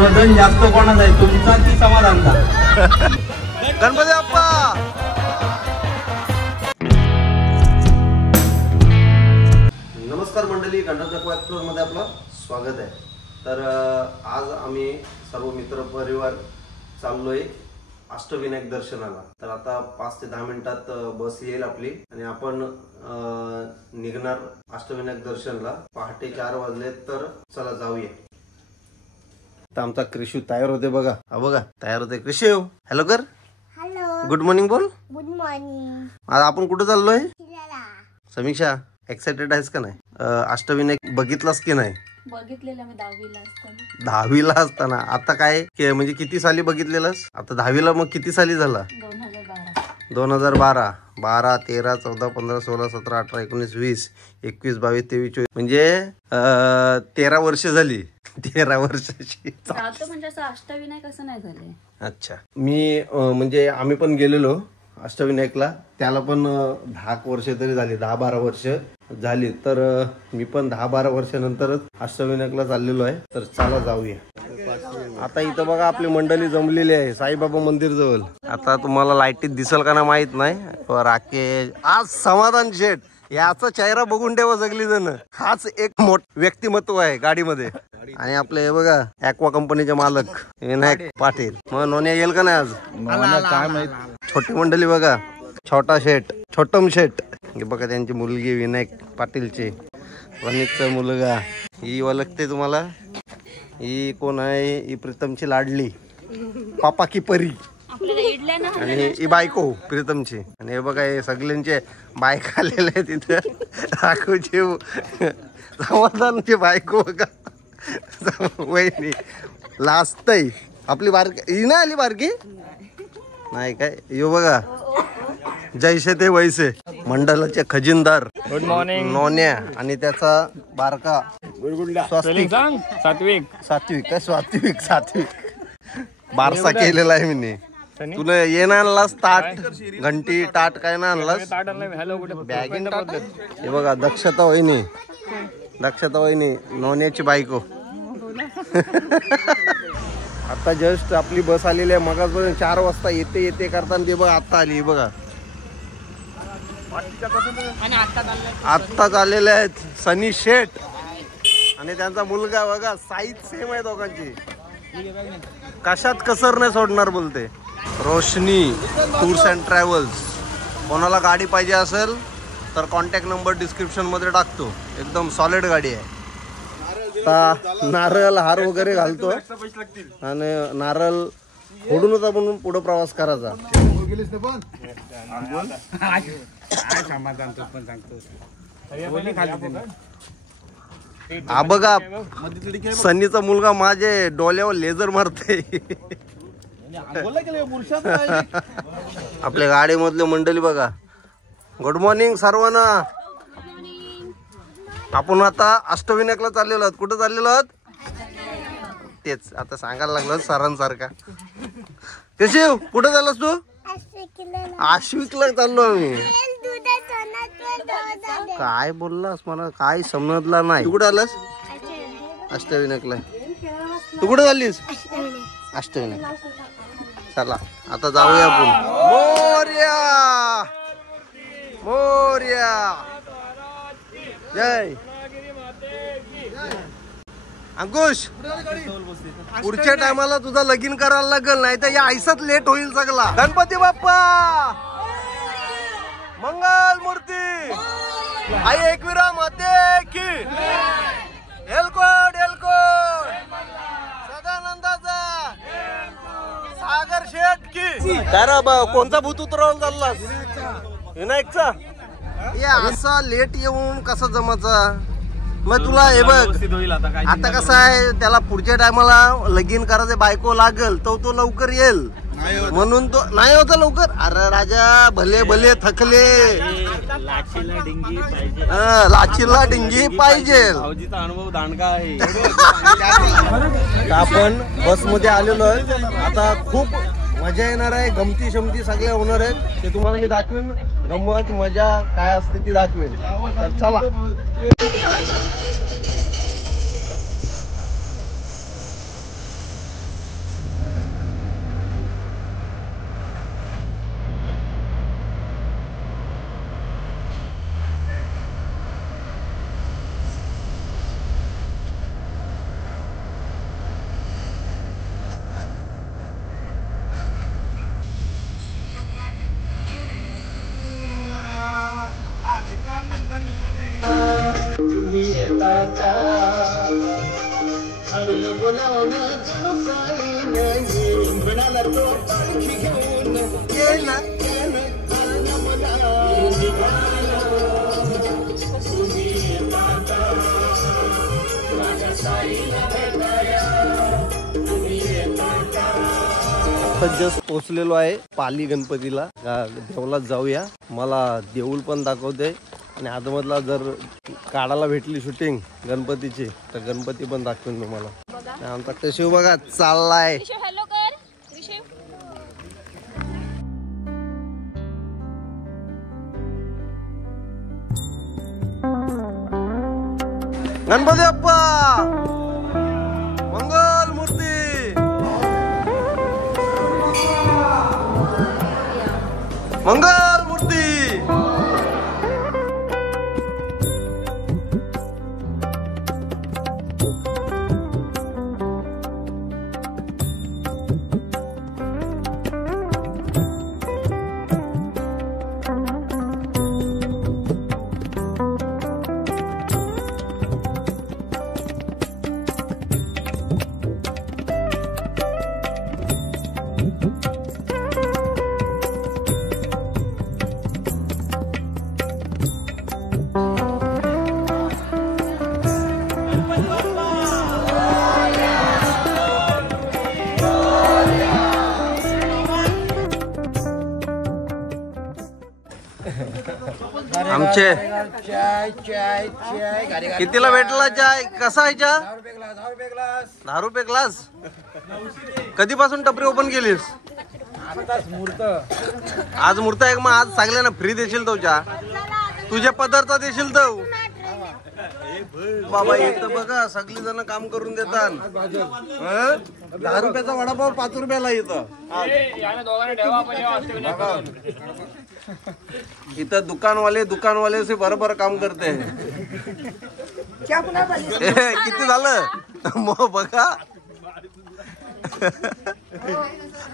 वजन जास्त कोणाचं आहे, तुमचा की समाधानचा? गणपती बाप्पा. नमस्कार मंडळी, गणपती बाप्पा एक्सप्लोर मध्ये आपलं स्वागत आहे. तर आज आम्ही सर्व मित्र परिवार चाललोय अष्टविनायक दर्शनाला. तर आता 5 ते 10 मिनिटात बस येईल आपली आणि आपण निघणार अष्टविनायक दर्शनला. पहाटे 4 वाजले, तर चला जाऊया. तर आमचा कृषू तयार होते बघा. हा बघा तयार होते कृषू. हॅलो कर. हॅलो, गुड मॉर्निंग बोल. Good morning. आज आपण कुठे चाललोय? फिरायला. समीक्षा एक्साइटेड आहेस का नाही? अष्टविनायक बघितलास की नाही? बघितलेलं मी 10वीला असताना. 10वीला असताना. आता काय म्हणजे किती साली बघितलेलंस? आता 10वीला मग किती साली झाला? 2012, 12, 13, 14, 15, 16, 17, 18, 19, 20, 21, 22, 23, 24 म्हणजे 13 वर्ष झाली. 13 वर्षाची. म्हणजे असं अष्टविनायक असं नाही झाले. अच्छा. मी म्हणजे आम्ही पण गेलेलो अष्टविनायकला. त्याला पण 10 वर्ष तरी झाली, 10-12 वर्ष झाली. तर मी पण 10-12 वर्षानंतरच अष्टविनायकला चाललेलो आहे. तर चला जाऊया. आता इथं बघा आपली मंडळी जमलेली आहे साईबाबा मंदिर जवळ. आता तुम्हाला लाईटीत दिसल का ना माहित नाही. राकेश, आज समाधान शेठ याचा चेहरा बघून ठेवा सगळी जण. हाच एक मोठं व्यक्तिमत्व आहे गाडीमध्ये. आणि आपले हे बघा ॲक्वा कंपनीचे मालक विनायक पाटील. मग नोन्या येईल का नाही आज? काय माहित. छोटी मंडळी बघा, छोटा शेठ, छोटम शेठ. हे बघा त्यांची मुलगी विनायक पाटीलची, वनितचा मुलगा. ही ओळखते तुम्हाला? ही कोण आहे? ही प्रीतमची लाडली, पापा की परी. आणि ही बायको प्रीतमची. आणि हे बघा हे सगळ्यांचे बायक आलेले आहे तिथं. राघवची समाधानची बायको बघा, वहिनी लाजतय. आपली बारकी ही नाही आली? बारकी नाही काय? यो बघा जैसे ते वैसे मंडळाचे खजिनदार गुड मॉर्निंग नोन्या आणि त्याचा बारका सात्विक. बारसा केलेला आहे मी. तुला ये ना आणलास ताट, घंटी, ताट काय ना आणलास? बॅगिंग टाक. हे बघा दक्षता वहिनी, दक्षता वहिनी नोन्याची बायको. आता जस्ट आपली बस आलेली आहे. मगाच 4 वाजता येते करताना ते बघा आता आली. बघा आत्ताच आलेले आहेत सनी शेठ आणि त्यांचा मुलगा. बघा साईज सेम आहे दोघांची. कशात कसर नाही सोडणार बोलते. रोशनी टूर्स अँड ट्रॅव्हल्स. कोणाला गाडी पाहिजे असेल तर कॉन्टॅक्ट नंबर डिस्क्रिप्शन मध्ये टाकतो. एकदम सॉलिड गाडी आहे. आता नारळ हार वगैरे घालतो आणि नारळ फोडूनच आपण पुढे प्रवास करायचा. हा बघा सनीचा मुलगा माझे डोल्यावर लेझर मारते. आपल्या गाडीमधले मंडळी बघा. गुड मॉर्निंग सर्वांना. आपण आता अष्टविनायकला चाललेलो आहोत. कुठं चाललेलो आहोत तेच आता सांगायला लागलो सरांसारखा. कशी कुठं चाललास तू? आश्विकला चाललो आम्ही. काय बोललास मला काय समजला नाही. तू कुठं आलास? अष्टविनायकला. तू कुठं चाललीस? अष्टविनायक. चला आता जाऊया आपण. मोरया मोरया. जय अंकुश. पुढच्या टायमाला तुझा लगीन करायला लागल, नाही तर या आयसात लेट होईल सगळा. गणपती बाप्पा मंगल मूर्ती. आई एकविरा माते की. एलकोट एलकोट. सदानंदाचा सागर शेठ की. काय कोणता भूत उतरवून चाललास? विनायकचा. असा लेट येऊन कसं जमायचा? मग तुला हे बघ आता कसं आहे, त्याला पुढच्या टायमाला लगीन करायचे बायको लागल तो लवकर येईल म्हणून तो नाही होता लवकर. अरे राजा भले भले थकले. लाचीला डिंगी पाहिजे. अनुभव दांडगा आहे. आपण बस मध्ये आलेलो आहे. आता खूप मजा येणार आहे. गमती शमती सगळ्या होणार आहेत. ते तुम्हाला मी दाखवेन. गमत मजा काय असते ती दाखवेन. तर चला. जस्ट पोचलेलो आहे पाली गणपतीला. देवलात जाऊया. मला देऊळ पण दाखवते आणि आतमधला जर काढायला भेटली शूटिंग गणपतीची तर गणपती पण दाखवेन तुम्हाला. आमचा टशिव बघा चाललाय. गणपती बाप्पा मंगल मूर्ती. मंगल मूर्ती. आमचे कितीला भेटला चाय? कसा आहे चहा? 10 रुपये ग्लास. कधीपासून टपरी ओपन केलीस? आज मुहूर्त आहे. मग आज सगळ्यांना फ्री देशील तो चहा? तुझ्या पदार्थ देशील तो? बाबा इथं बघा सगळी जण काम करून देतात. 10 रुपयाचा वडापाव 5 रुपयाला येतं. इथं दुकानवाले से बरोबर काम करते. किती झालं मग बघा.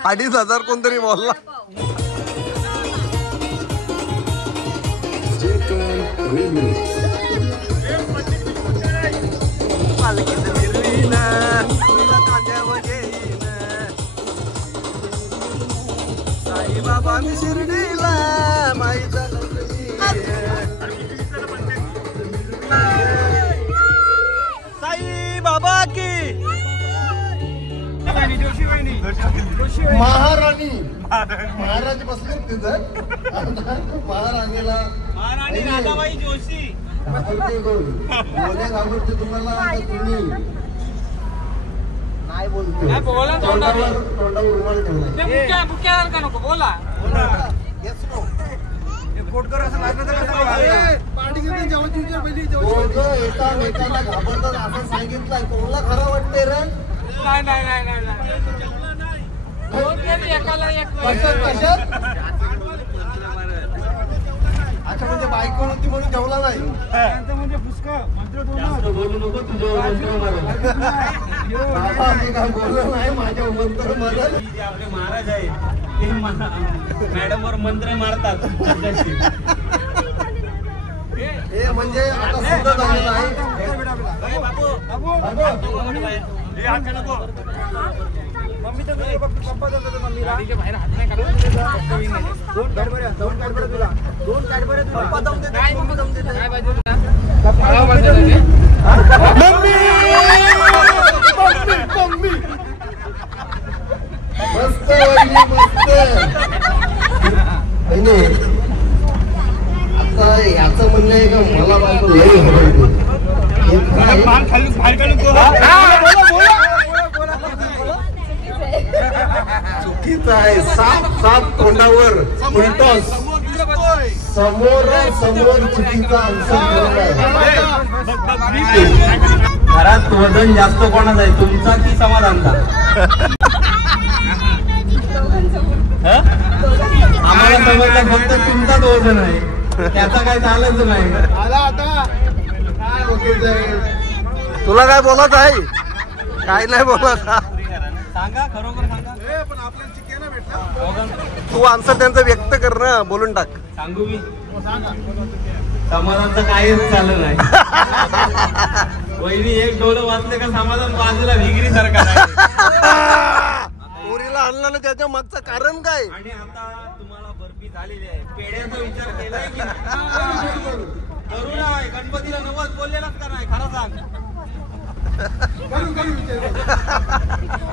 2,500 कोणतरी बोलला. साई बाबा मी शिर्डीला माईचा साई बाबा की महाराणी. महाराज बसले तिथं. महाराणी राधाबाई जोशी तुम्हाला नाही बोलतो. तोंडावर रुमाल ठेवला नको बोला. एकामेकाला घाबरतात असं सांगितलंय. कोणाला खरं वाटतंय रे? अच्छा म्हणजे बायको होती म्हणून ठेवला नाही. काय बोललं नाही माझ्या मंत्र मध्ये. आपले महाराज आहे मॅडम वर मंत्र मारतात. हे म्हणजे आता सिद्ध झालेलं आहे. मम्मी तर पप्पा जातो मम्मीला बाहेर हात नाही काढून. 2 कॅडबऱ्या तुला 2 कॅडबऱ्या पप्पा जाऊन देते. काय मम्मी जाऊन देते. काय पाहिजे मम्मी मस्त मस्त. आता याचं म्हणणं आहे का मला बायको लई आवडते. चुकीचं आहे. साप तोंडावर उलटस. समोर चुकीचा आन्सर. घरात वजन जास्त कोणाचा आहे, तुमचा की समाधानचा? आम्हाला समजलं फक्त तुमचाच वजन आहे, त्याचा काय चालत नाही. तुला काय बोलत आहे? काय नाही बोलत. सांगा खरोखर सांगा. पण आपल्याला चिकन भेटला. तू आन्सर त्यांचं व्यक्त कर ना. बोलून टाक. सांगू मी? समाधानचं काहीच चालू नाही. वहिनी एक डोलं वाचले का समाधान बाजूला विहिरी सारखा पोरीला आणलं ना त्याच्या मागचं कारण काय? आणि आता तुम्हाला बर्फी झालेली आहे, पेढ्याचा विचार केलाय की नाही? करू नाही. गणपतीला नवस बोललेलाच का नाही? खरं सांग.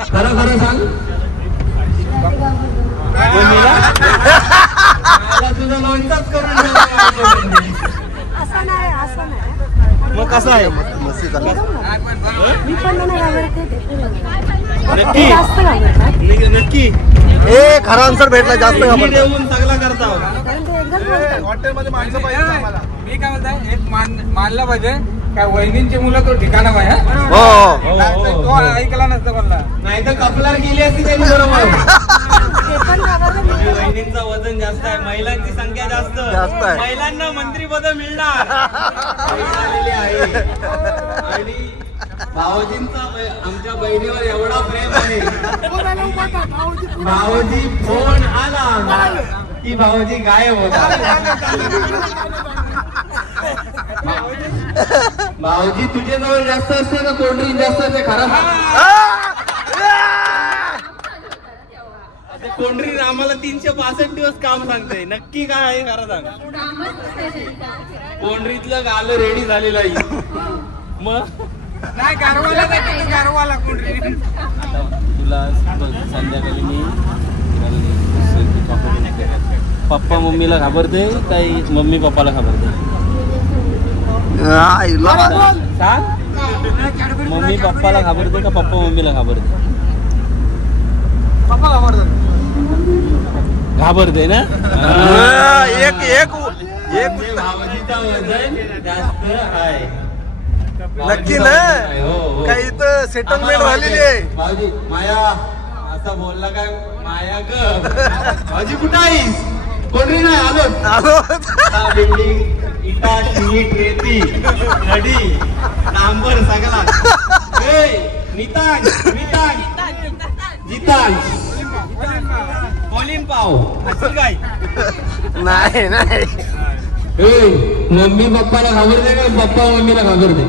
खरं खरं सांग. तुझं लोणचाच करून असं नाही असं नाही मग कसं आहे? मस्ती चालली. मी पण नाही घाबरते नक्की जास्त घाबरतात नक्की ए खरा आन्सर भेटला जास्त का मी देऊन सगळा करता. कारण ते एकदम बोलतात. हॉटेलमध्ये माणसं पाहिजे आम्हाला. मी काय म्हणताय एक मानला पाहिजे काय वहिनींची मुलं तो ठिकाणा पाहिजे. हो तो ऐकला नसतं कोणला. नाही तर कपलार गेली असती त्यांनी बरोबर. ते पण घाबरलं मी पण. बहिणींचं वजन जास्त आहे, महिलांची संख्या जास्त आहे. महिलांना मंत्रीपद मिळणार झालेली आहे. आणि भाऊजींचा आमच्या बहिणीवर एवढा प्रेम आहे. भाऊजी फोन आला की भाऊजी गायब होता. भाऊजी तुझ्या जवळ जास्त असते ना कोल्ड्रिंक जास्त असते खरं. कोंडरी आम्हाला 365 दिवस काम सांगते. नक्की काय आहे खरं सांग. कोंडरीतलं गालं रेडी झालेलं आहे. मग नाही गारवाला जायचं गारवाला कोणतरी. तुला संध्याकाळी मी पप्पा मम्मीला घाबरते काय मम्मी पप्पाला घाबरते? सांग. मम्मी पप्पाला घाबरते का पप्पा मम्मीला घाबरते? पप्पा आवडतात. घाबरते ना. एक एक एक भावजीचा वजन जास्त आहे. नक्की ना काही इथं सेटलमेंट झालेली आहे. भाऊजी माया असं बोलला काय माया ग. भाऊजी कुठं आहेस? कोणी नाही आलो. आलो बिल्डिंग इटा शीट रेती नदी डांबर सगळा. नितांश जितांश कॉलिन पाव असं काय? नाही नाही मम्मी पप्पाला घाबरते का पप्पा मम्मीला घाबरते?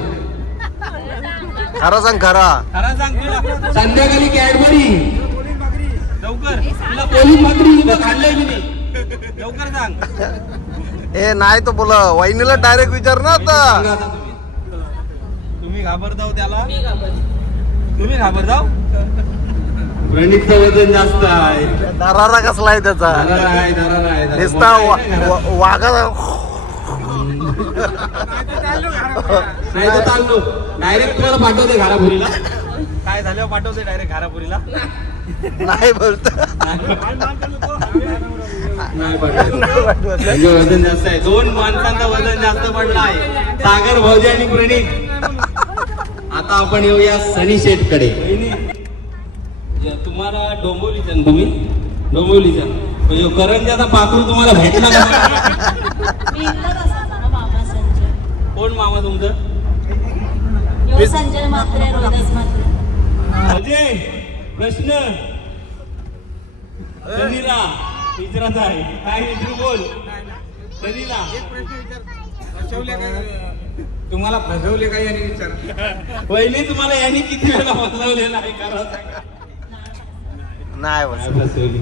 खरा सांग खरा. खरं सांग. तुला संध्याकाळी कॅडबरी लवकर तुला पोलीस भाकरी खाल्लंय की नाही? लवकर सांग. ए नाही तो बोला वहिनीला डायरेक्ट विचार ना आता. सांगा आता तुम्ही घाबरताव त्याला? तुम्ही घाबरताव? प्रणितचं वजन जास्त आहे. दरारा कसला आहे त्याचा? दरारा आहे. नुसता वाघा नाही तर चाललो डायरेक्ट तुम्हाला पाठवते घारापुरीला. काय झाल्यावर पाठवते डायरेक्ट घारापुरीला? नाही बोलत. नाही पाठवत. म्हणजे वजन जास्त आहे. 2 माणसांचं वजन जास्त पडलं आहे, सागर भाऊजी आणि प्रणित. आता आपण येऊया सनी शेठ कडे. तुम्हाला डोंबिवलीचा तुम्ही डोंबिवलीचा करंजाचा पाखरू तुम्हाला भेटला का? कोण मामा तुमचं? संजय मात्रे रोहिदास मात्रे. अजय प्रश्न सनीला विचारायचा आहे. काय विचारू बोल. सनीला तुम्हाला फसवले काही आणि विचार. वहिनी तुम्हाला यांनी किती वेळा फसवलेला आहे? खरं सांगा. नाही काय फसवली?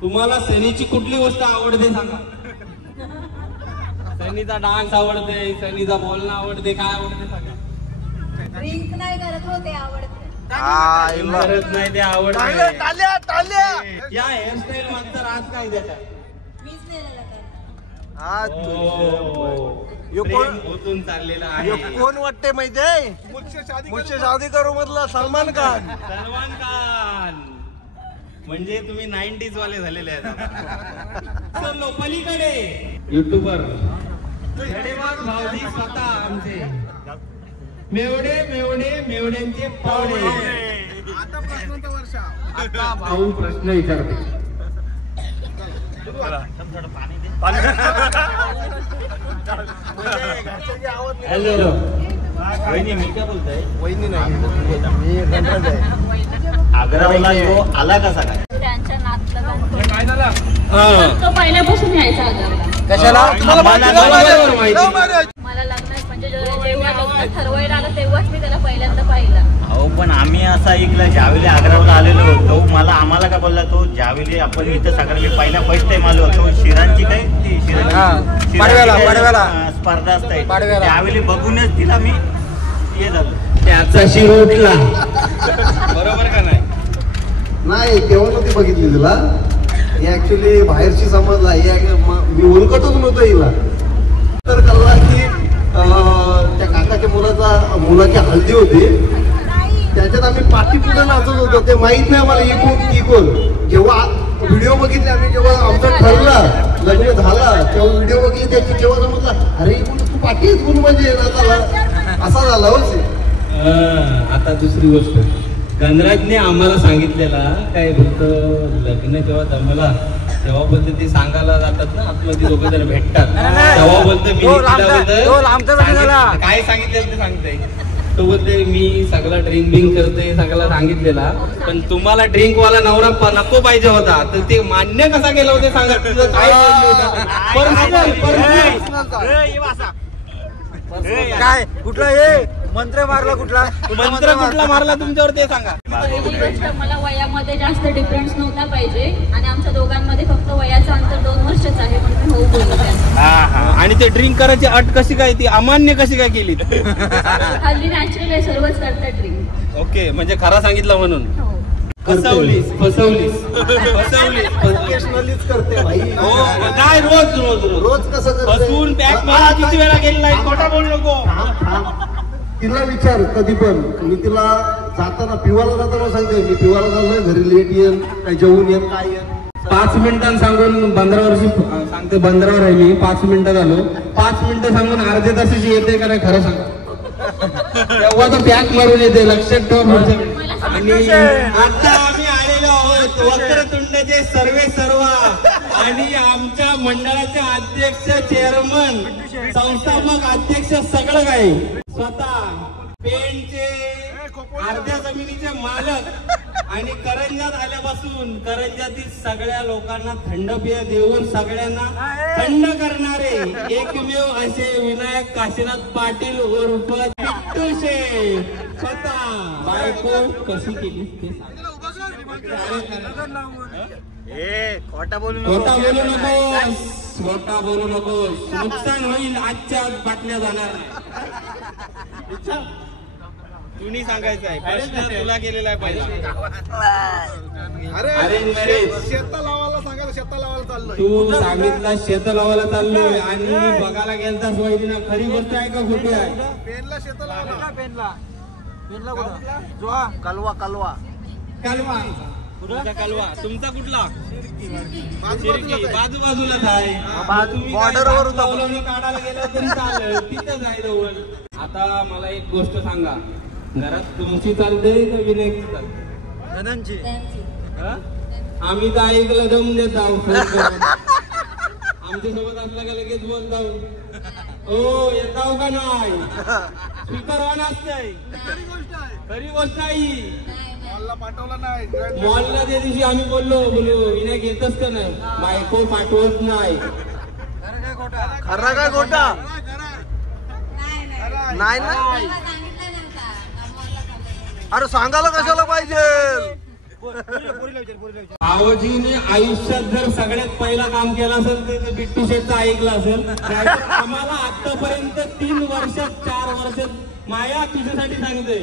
तुम्हाला सनीची कुठली गोष्ट आवडते सांगा. सनीचा डान्स आवडते, सनीचा बोलणं आवडते, काय आवडते सांगा. ड्रिंक नाही करत होते आवडते. करत नाही ते आवडते. टाल्या टाल्या. या हेअरस्टाईल मागचा राज काय त्याचा? मीच नेलेलं काय. हा प्रेम ओतून चाललेला आहे. कोण वाटते माहितीये? मुझसे शादी करू मधला सलमान खान. सलमान खान. म्हणजे तुम्ही 90s वाले झालेले आहेत. चलो पलीकडे युट्यूबर भाऊजी स्वतः आमचे मेवड्यांचे पावडे. आता भाऊ प्रश्न विचारते. हॅलो वहिनी, मी काय बोलताय? वहिनी नाही मी गणराज आहे. आग्राला तो आला कसा काय? त्यांच्या नातला गणपती. काय झालं? तो पहिल्यापासून यायचा आग्र्याला. कशाला? तुम्हाला मला माहिती बरोबर माहिती. मला लग्न म्हणजे जेव्हा लग्न ठरवायला आलं तेव्हाच मी त्याला पहिल्यांदा पाहिला. अहो पण आम्ही असं ऐकलं ज्यावेळी आग्राला आलेलो होतो आम्हाला काय बोलला तो ज्यावेळी आपण इथं सागर मी पहिला फर्स्ट टाइम आलो होतो शिरांची काय ती पाडव्याला स्पर्धा असते त्यावेळी बघूनच तिला मी हे झालो त्याचा शिर उठला. बरोबर का नाही? नाही तेव्हा नव्हती बघितली तुला. ही ऍक्च्युली बाहेरची समजला. मी ओळखतच नव्हतो हिला. तर कळला की त्या काकाच्या मुलाची हल्दी होती. त्याच्यात आम्ही पाठी पुढे नाचत होतो. ते माहित नाही आम्हाला ही कोण. जेव्हा व्हिडिओ बघितले आम्ही, जेव्हा आमचं ठरलं लग्न झाला तेव्हा व्हिडिओ बघितले त्याची, तेव्हा समजला अरे तू पाठी येत कोण म्हणजे असा झाला हो. आता दुसरी गोष्ट, गणराजने आम्हाला सांगितलेला काय फक्त लग्न जेव्हा जमला तेव्हा बोलते ते सांगायला जातात ना आतमध्ये दोघं जण भेटतात तेव्हा बोलतो मी काय सांगितलेलं ते सांगते. तो बोलते मी सगळा ड्रिंक बिंक करते सगळा सांगितलेला, पण तुम्हाला ड्रिंक वाला नवरा नको पाहिजे होता. तर ते मान्य कसा केलं होते सांगा. तुझं काय काय कुठला हे मंत्र मारला कुठला मारला तुमच्यावर ते सांगा. पहिली गोष्ट मला वयामध्ये जास्त डिफरन्स नव्हता पाहिजे आणि आमच्या दोघांमध्ये फक्त वयाचं अंतर 2 वर्षच आहे म्हणून मी हो बोलले. आणि ते ड्रिंक करायची अट कशी काय ती अमान्य कशी काय केली? हल्ली नॅचरल आहे, सर्वच करतात ड्रिंक. ओके म्हणजे खरा सांगितलं म्हणून फसवलीस. प्रोफेशनलीच करते भाई. काय रोज कसं फसवून पॅक मारून किती वेळा गेलेला आहे? खोटा बोलू नको. तिला विचार कधी पण. मी तिला जाताना पिवाला जाताना सांगते मी पिवाला चाललोय घरी लेट येईल काय जेवून येईल काय येईल. 5 मिनिटांनी सांगून 15 वर्षी सांगते 15वर आहे मी. 5 मिनिटात आलो. 5 मिनिटं सांगून अर्ध्या तासाची येते का नाही खरं सांग. तेव्हा तो पॅक मारून येते लक्षात ठेवा. आणि आता आम्ही आलेलो आहोत वक्रतुंडचे सर्व आणि आमच्या मंडळाचे अध्यक्ष चेअरमन संस्थापक अध्यक्ष सगळं काही स्वतः पेंटचे अर्ध्या जमिनीचे मालक आणि करंजात आल्यापासून करंजातील सगळ्या लोकांना थंड पेय देऊन सगळ्यांना थंड करणारे एकमेव असे विनायक काशीनाथ पाटील उर्फ बिट्टू शेठ स्वतः. बायको कशी केली ते खोटा बोलू नकोस. नुकसान होईल. आजच्या बाटल्या जाणार नाही. तुम्ही सांगायचं आहे प्रश्न तुला केलेला आहे पाहिजे. अरेंज मॅरेज शेता लावायला चाललोय. तू सांगितला शेत लावायला चाललोय आणि बघायला गेलतास वहिनीना. खरी गोष्ट आहे का खोटी आहे? पेनला शेता लावायला. पेनला कलवा कलवा. तुमचा कुठला? बाजूलाच आहे. बॉर्डरवर काढायला गेलं तरी चालेल तिथंच आहे जवळ. आता मला एक गोष्ट सांगा, घरात तुमची चालते का विनायकची चालते? आम्ही तर ऐकलं दम देत आहोत. आमच्या सोबत असला का लगेच बोलताव हो येताव का नाही. स्पीकर ऑन असतंय. खरी गोष्ट आहे. पाठवला नाही मॉलला त्या दिवशी आम्ही बोललो विनायक येतच का नाही. बायको पाठवत नाही. खरा काय खोटा नाही ना. अरे सांगायला कशाला पाहिजे. आवाजीने आयुष्यात जर सगळ्यात पहिला काम केलं असेल तर बिट्टू शेठचं ऐकलं असेल. आम्हाला आतापर्यंत 3 वर्षात 4 वर्षात माया तुझ्यासाठी सांगते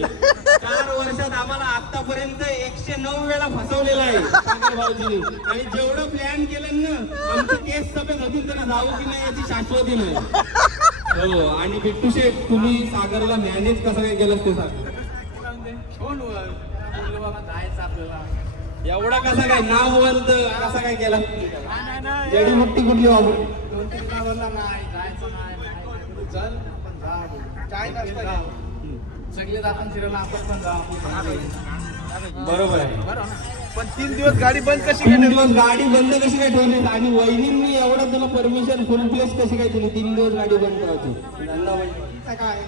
4 वर्षात आम्हाला आतापर्यंत 109 वेळा फसवलेला आहे सागर भाऊजीने. आणि जेवढं प्लॅन केलं ना आमची केस सभेत होती त्यांना जाऊ की नाही याची शाश्वती नाही. हो. आणि बिट्टू शेठ तुम्ही सागरला मॅनेज कसं काय केलं ते सांग. एवढा कसा काय नामवंत कसा काय केला? जडीमुट्टी कुठली वापरू? बरोबर आहे. पण 3 दिवस गाडी बंद कशी 3 दिवस गाडी बंद कशी काय ठेवली? आणि वहिनींनी एवढं तुला परमिशन फुल प्लेस कशी काय दिली 3 दिवस गाडी बंद करायची? धंदा बंद काय?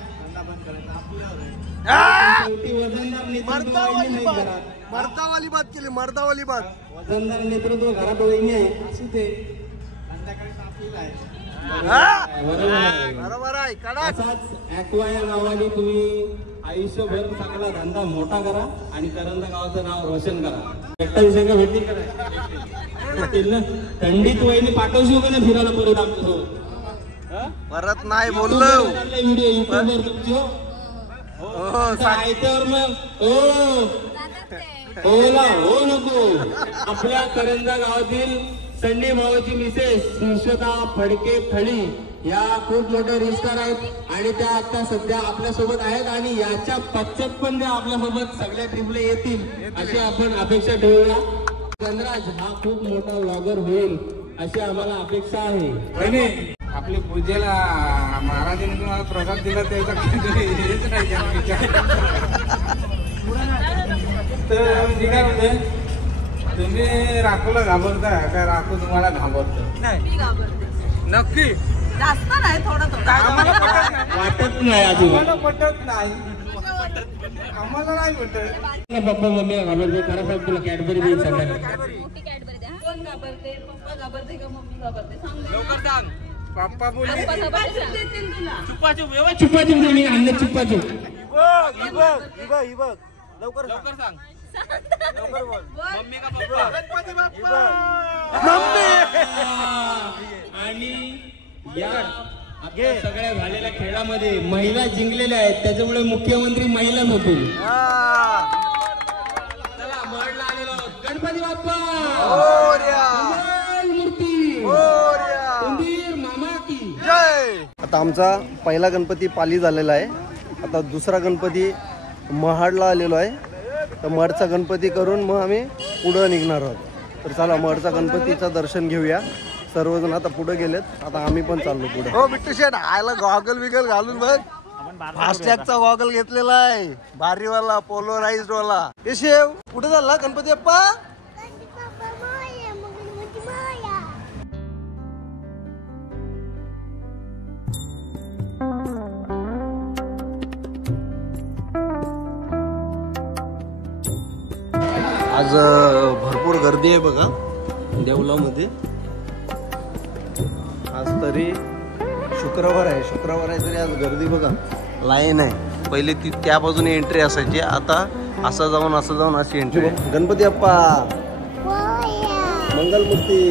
मर्दावाली बात केली. मर्दावाली बात. वजनदार नेतृत्व घरात वहिनी आहे अशी ते बरोबर आहे. असाच ॲक्वा या नावाने तुम्ही आयुष्यभर चांगला धंदा मोठा करा आणि करंजा गावाचं नाव रोशन करा. एकटा विषय का भेटली करा थंडीत वहिनी पाठवशील का नाही फिरायला परत आमच्यासोबत? परत नाही बोललो. व्हिडिओ युट्यूबवर तुमची आयत्यावर मग ओला हो नको. आपल्या करंजा गावातील संडी भावाची मिसेस सुश्रता फडके थळी या खूप मोठ्या रिस्टार आहेत आणि त्या आता सध्या आपल्या सोबत आहेत आणि याच्या पश्चात पण त्या आपल्या सोबत सगळ्या ट्रिपला येतील अशी आपण अपेक्षा ठेवूया. चंद्राज हा खूप मोठा व्लॉगर होईल अशी आम्हाला अपेक्षा आहे. वहिनी आपली पूजेला महाराजांनी तुम्हाला प्रसाद दिला त्याचा हेच नाही. तर मी काय म्हणते, तुम्ही राखूला घाबरता का राखू तुम्हाला घाबरतो? मी घाबरते. नक्की जास्त नाही, थोडं थोडं. आम्हाला पटत नाही. वाटत नाही अजून आम्हाला पटत नाही. आम्हाला नाही पटत. पप्पा मम्मी घाबरते. खरं सांग तुला कॅडबरी देईल संध्याकाळी. मोठी कॅडबरी द्या. कोण घाबरते? पप्पा घाबरते का मम्मी घाबरते? सांग ना. लवकर सांग. पप्पा बोलले पप्पा घाबरते सांग. देतील तुला. चुप्पाचूप दे मी आणलं चुप्पाचूप. लवकर सांग. मम्मी का पप्पा? गणपती बाप्पा. आणि या आता सगळ्या झालेल्या खेळामध्ये महिला जिंकलेल्या आहेत त्याच्यामुळे मुख्यमंत्री महिलाच होतील. चला मॉडला आलेलो आहोत. गणपती बाप्पा मूर्ती उंदीर मामा की जय. आता आमचा पहिला गणपती पाली झालेला आहे. आता दुसरा गणपती महाडला आलेलो आहे. तर मडचा गणपती करून मग आम्ही पुढं निघणार आहोत. तर चला मडचा गणपतीचं दर्शन घेऊया. सर्वजण आता पुढे गेलेत. आता आम्ही पण चाललो पुढे. हो बिट्टू शेठ आयला गॉगल बिगल घालून बघ. फास्टॅगचा गॉगल घेतलेला आहे भारीवाला पोलोराइज्ड वाला. हे शेव कुठे झाला गणपती बाप्पा? आज भरपूर गर्दी आहे बघा देवलामध्ये. आज तरी शुक्रवार आहे तरी आज गर्दी बघा. लाईन आहे. पहिले ती त्या बाजूने एंट्री असायची, आता असं जाऊन अशी एंट्री. गणपती बाप्पा मंगलमूर्ती.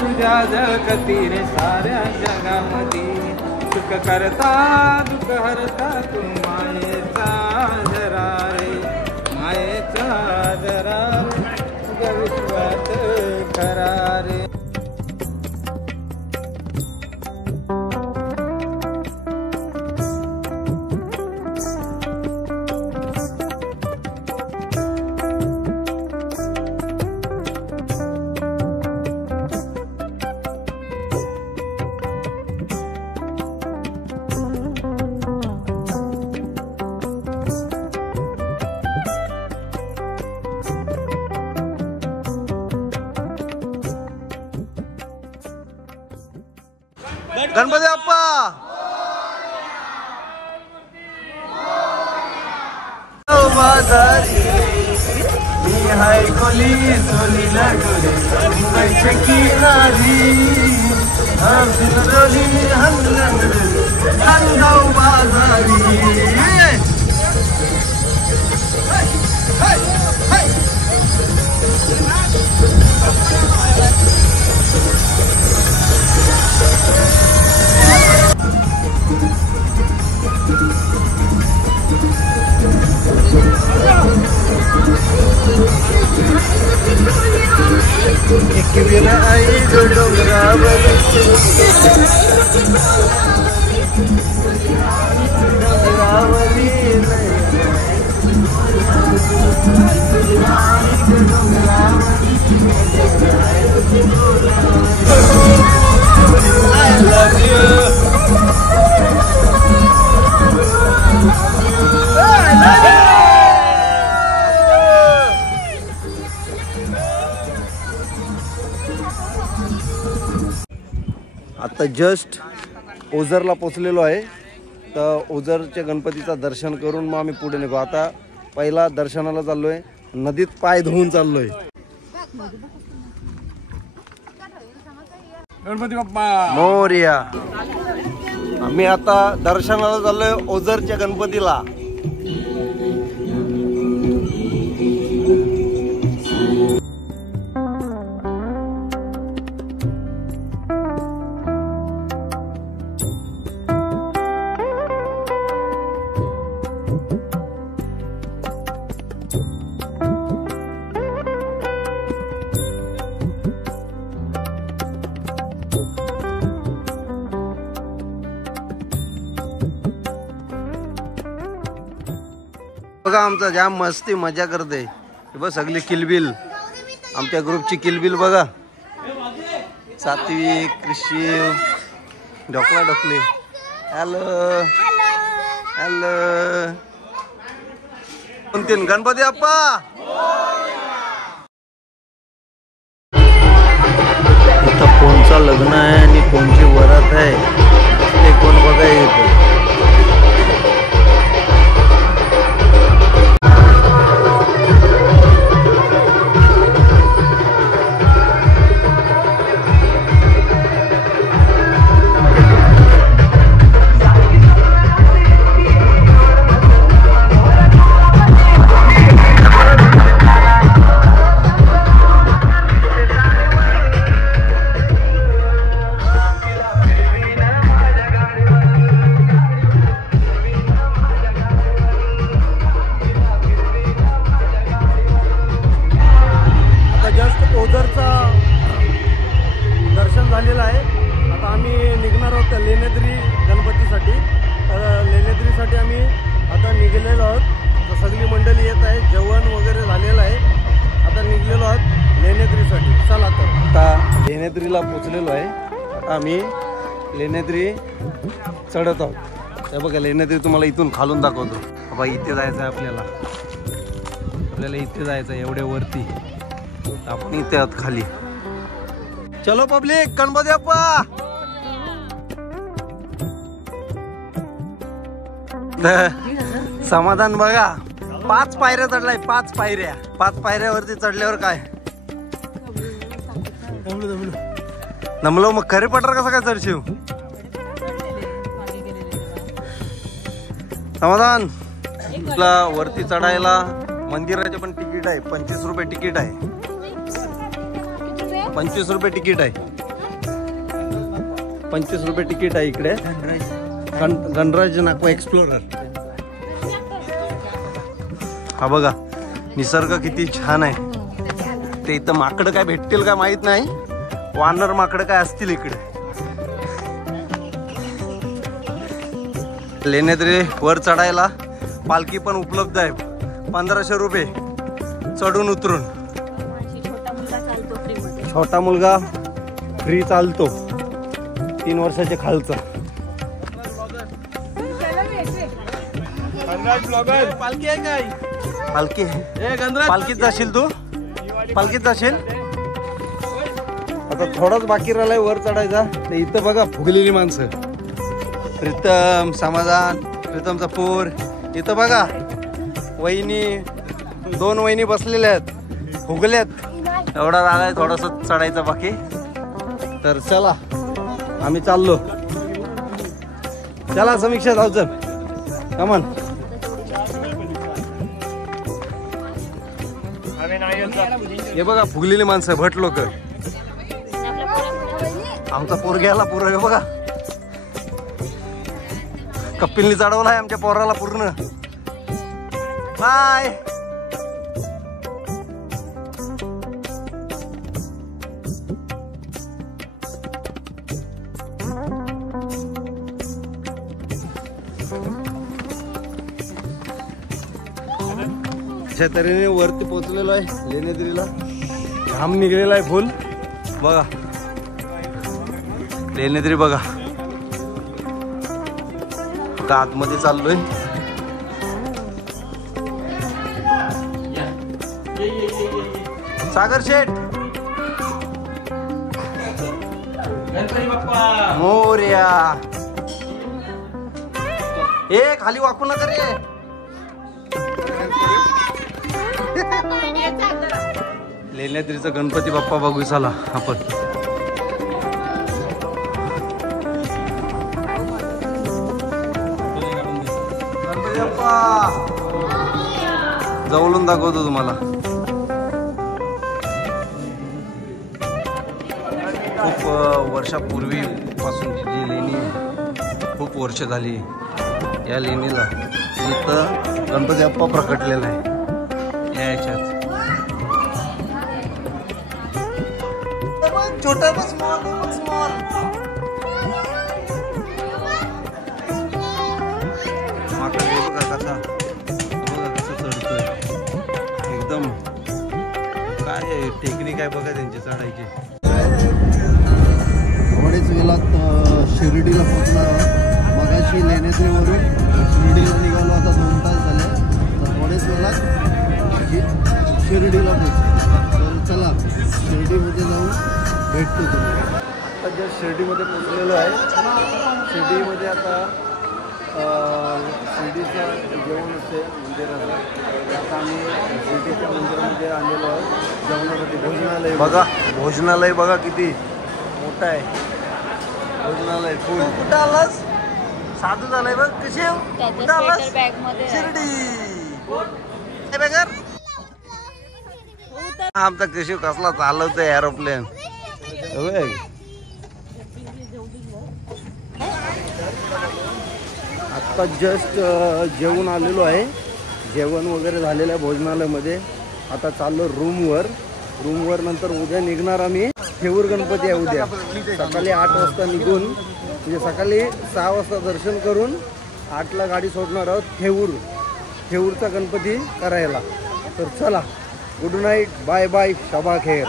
तुझ्या जगती रे साऱ्या जगामध्ये सुख करता दुःख हरता तू मायेचा जरा रे मायेचा जरा तुझ्या विश्वात खरा रे. गणपती बाप्पा बाजारी मी हाय कोली सोली लागोली मुंबईच्या किनारी हंसलोली हंगाव बाजारी. आई जो डोंगरावरी I love you. आता जस्ट ओझरला पोचलेलो आहे. तर ओझरच्या गणपतीचं दर्शन करून मग आम्ही पुढे निघू. आता पहिला दर्शनाला चाललोय, नदीत पाय धुवून चाललोय. गणपती बाप्पा मोरया. आम्ही आता दर्शनाला चाललोय ओझरच्या गणपतीला. बघा आमचा जाम मस्ती मजा करते. बघ सगळी किलबिल, आमच्या ग्रुपची किलबिल बघा. सात्विक, कृषी, ढोकला ढोकले. Hello hello. 2-3 गणपती बाप्पा. इथं कोणचं लग्न आहे आणि कोणची वरात आहे ते कोण बघा येतं. दर्शन झालेलं आहे. आता आम्ही निघणार आहोत लेण्याद्री गणपतीसाठी. लेण्याद्रीसाठी आम्ही आता निघालेलो आहोत. तर सगळी मंडळी येत आहे, जेवण वगैरे झालेलं आहे. आता निघलेलो आहोत लेण्याद्रीसाठी. चला तर आता लेण्याद्रीला पोचलेलो आहे. आता आम्ही लेण्याद्री चढत आहोत. हे बघा लेण्याद्री तुम्हाला इथून खालून दाखवतो. बाबा इथे जायचं आहे आपल्याला इथे जायचं आहे एवढ्या वरती. आपण इथे आहोत खाली. चलो पब्लिक, गणपती बाप्पा. समाधान बघा 5 पायऱ्या चढलाय. 5 पायऱ्या. 5 पायऱ्यावरती चढल्यावर काय नमलो. मग खरे पटर कसं काय चढशिव. समाधान तुला वरती चढायला मंदिराचे पण तिकीट आहे. 25 रुपये तिकीट आहे. 25 रुपये तिकीट आहे. 25 रुपये तिकीट आहे इकडे. गणराज नागवा एक्सप्लोरर. हा बघा निसर्ग किती छान आहे. ते इथं माकडं काय भेटतील काय माहित नाही. वानर माकडं काय असतील इकडे. लेण्याद्री वर चढायला पालखी पण उपलब्ध आहे. 1500 रुपये चढून उतरून. छोटा मुलगा फ्री चालतो 3 वर्षाच्या खालचा. पालखी आहे काय. पालखी पालखीत जाशील तू. पालखीत जाशील. आता थोडाच बाकी राहिलाय वर चढायचा. तर इथं बघा फुगलेली माणसं. प्रीतम, समाधान, प्रीतमचा पोर. इथं बघा वहिनी, 2 वहिनी बसलेल्या आहेत, फुगल्यात. एवढा राग आहे थोडस चढायचं बाकी. तर चला आम्ही चाललो. चला समीक्षा जाऊचं कमान. हे बघा फुगलेली माणसं, भट लोक. आमचा पोर घ्यायला पूर्ण. हे बघा कपिलनी चढवला आहे आमच्या पोराला पूर्ण. बाय. अशा तऱ्हेने वरती पोहोचलेलो आहे लेण्याद्रीला. घाम निघलेला आहे फुल. बघा लेण्याद्री बघा. आतमध्ये चाललोय. सागर शेठ गणपती बाप्पा मोरया. ए खाली वाकू नका रे. लेण्याद्रीचा गणपती बाप्पा बघू चला आपण. जवळून दाखवतो तुम्हाला. खूप वर्षापूर्वी पासूनची जी लेणी, खूप वर्ष झाली या लेणीला. इथं गणपती बाप्पा प्रकटलेला आहे या याच्यात. छोटा बस स्मॉल. माकड हे बघा कसा चढतोय एकदम. काय टेक्निक आहे बघा त्यांची चढायची. थोडेच वेळात शिर्डीला पोहोचणार आहोत. मगाशी लेण्याद्रीवरून शिर्डीला निघालो, आता 2 तास झाले. तर थोडेच वेळात शिर्डीला पोहोचतो. तर चला शिर्डीमध्ये जाऊन भेटतो तुम्हाला. आता जस्ट शिर्डीमध्ये पोहोचलेलो आहे. शिर्डीमध्ये आता शिर्डीचं जेवण असते मंदिराचं. आता आम्ही शिर्डीच्या मंदिरामध्ये आलेलो आहोत जेवणासाठी. भोजनालय बघा, भोजनालय बघा किती मोठं आहे भोजनालय. फुल. कुठं आलास? साधू झालंय बघ. कशी कुठं आलास? शिर्डी. आमचा कशी कसला चालवतोय एरोप्लेन. आत्ता जस्ट जेवण आलेलो आहे. जेवण वगैरे झालेलं आहे भोजनालयामध्ये. आता चाललो रूमवर. नंतर उद्या निघणार आम्ही. थेऊर गणपती आहे उद्या. सकाळी 8 वाजता निघून, म्हणजे सकाळी 6 वाजता दर्शन करून 8ला गाडी सोडणार आहोत थेऊरचा गणपती करायला. तर चला, good night, bye bye, Shaba Kher.